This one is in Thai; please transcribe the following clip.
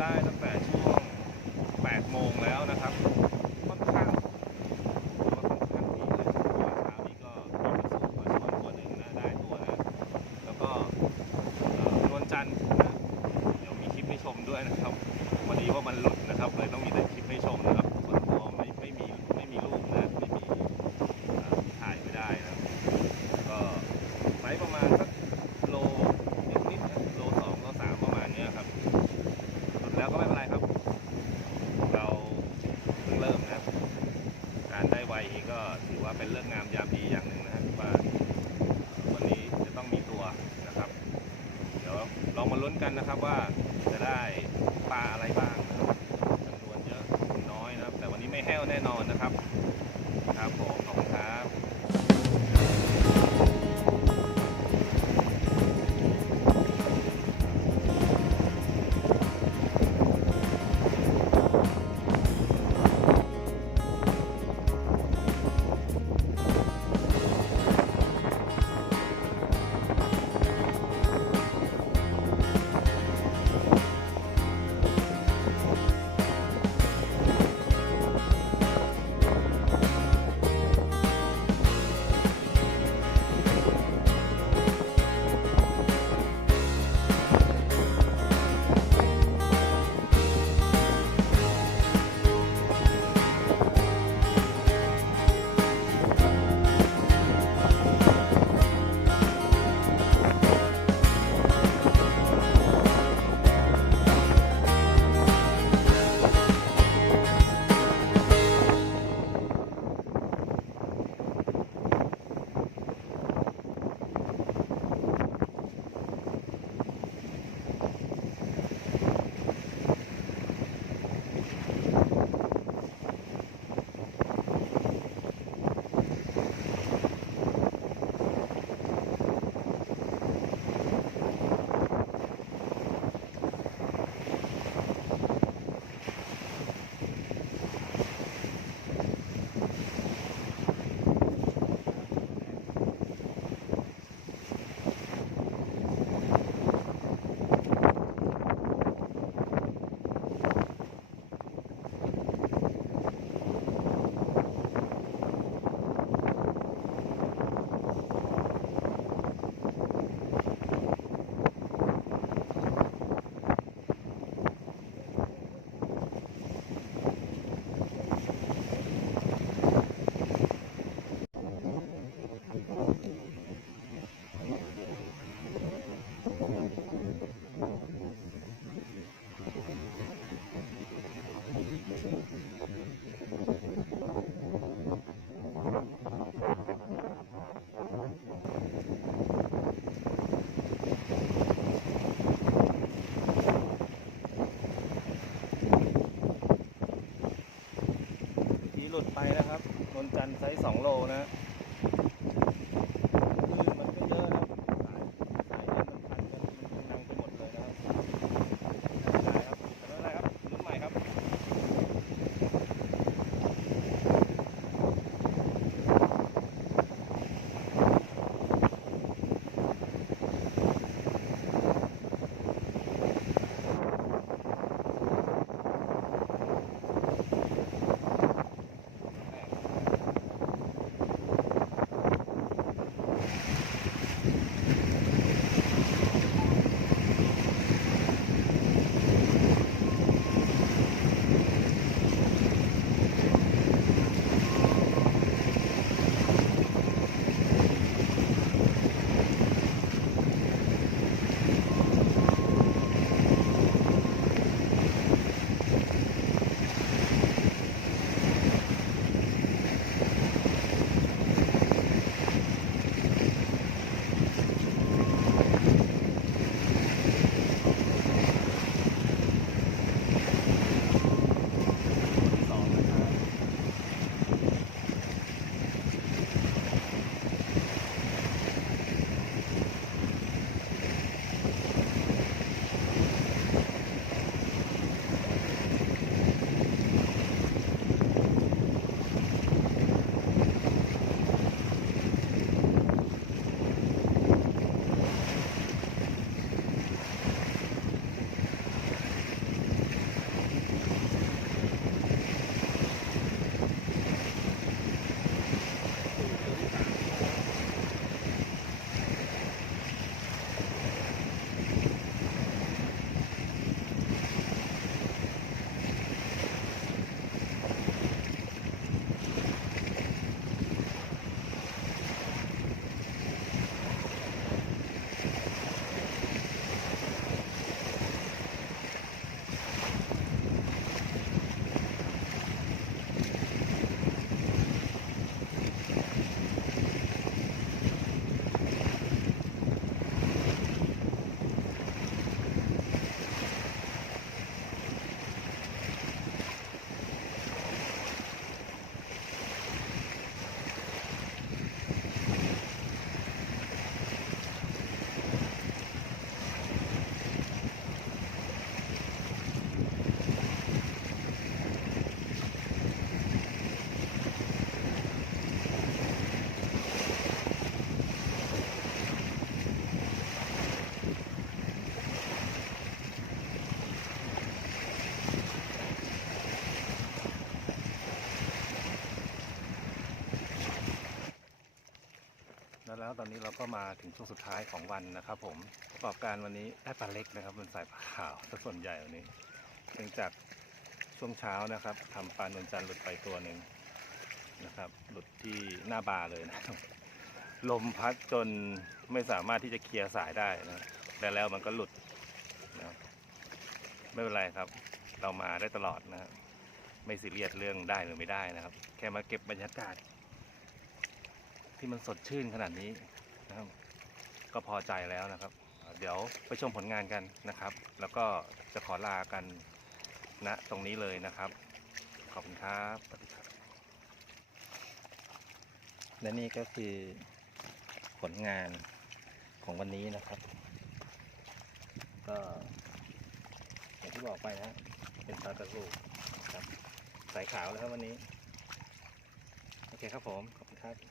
ได้ตั้งแต่ช่วง8 โมงแล้วนะครับค่อนข้างดีเลยเพราะว่าเช้านี้ก็มีกระสุนมาชนตัวหนึ่งนะได้ตัวนะแล้วก็นวลจันทร์นะเดี๋ยวมีคลิปให้ชมด้วยนะครับพอดีว่ามันหลุดนะครับเลยต้องมีแต่คลิปให้ชมนะครับส่วนตัวไม่มีรูปนะไม่มีถ่ายไม่ได้นะก็ไซส์ประมาณสักโลนิดๆนะโล 2 โล 3ประมาณนี้ครับหลุดแล้วก็ไม่เป็นไรครับเราเพิ่งเริ่มนะการได้ไวก็ถือว่าเป็นเรื่องงามยามดีอย่างหนึ่งนะว่าวันนี้จะต้องมีตัวนะครับเดี๋ยวลองมาลุ้นกันนะครับว่าจะได้ปลาอะไรบ้างจำนวนเยอะน้อยนะครับแต่วันนี้ไม่แห้วแน่นอนนะครับครับผมขอบคุณครับ ตอนนี้เราก็มาถึงช่วงสุดท้ายของวันนะครับผมประกอบการวันนี้ได้ปลาเล็กนะครับเป็นสายปลาขาวซะส่วนใหญ่วันนี้เนื่องจากช่วงเช้านะครับทำปลานวลจันทร์หลุดไปตัวหนึ่งนะครับ หลุดที่หน้าบาเลยนะครับลมพัดจนไม่สามารถที่จะเคลียร์สายได้นะแล้วมันก็หลุดนะครับไม่เป็นไรครับ เรามาได้ตลอดนะครับไม่ซีเรียสเรื่องได้หรือไม่ได้นะครับ แค่มาเก็บบรรยากาศที่มันสดชื่นขนาดนี้นะครับก็พอใจแล้วนะครับ เดี๋ยวไปชมผลงานกันนะครับ แล้วก็จะขอลากันณตรงนี้เลยนะครับ ขอบคุณครับสวัสดีครับและนี่ก็คือผลงานของวันนี้นะครับ ก็อย่างที่บอกไปนะเป็นปลากระสูครับสายขาวแล้วครับวันนี้โอเคครับผมขอบคุณครับ